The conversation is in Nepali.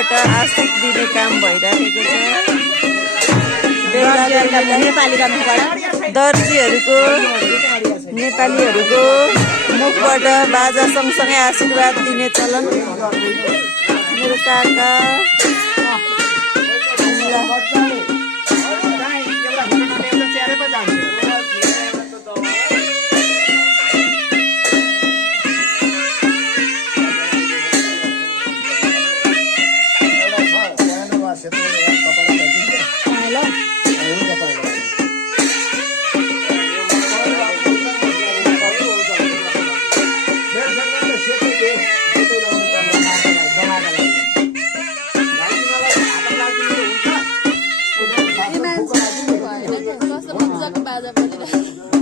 मुखबाट आशिक दिने काम भइराखेको छ। दर्जीहरूको नेपालीहरूको मुखबाट बाजा सँगसँगै आशीर्वाद दिने चलन। मेरो काका बाजा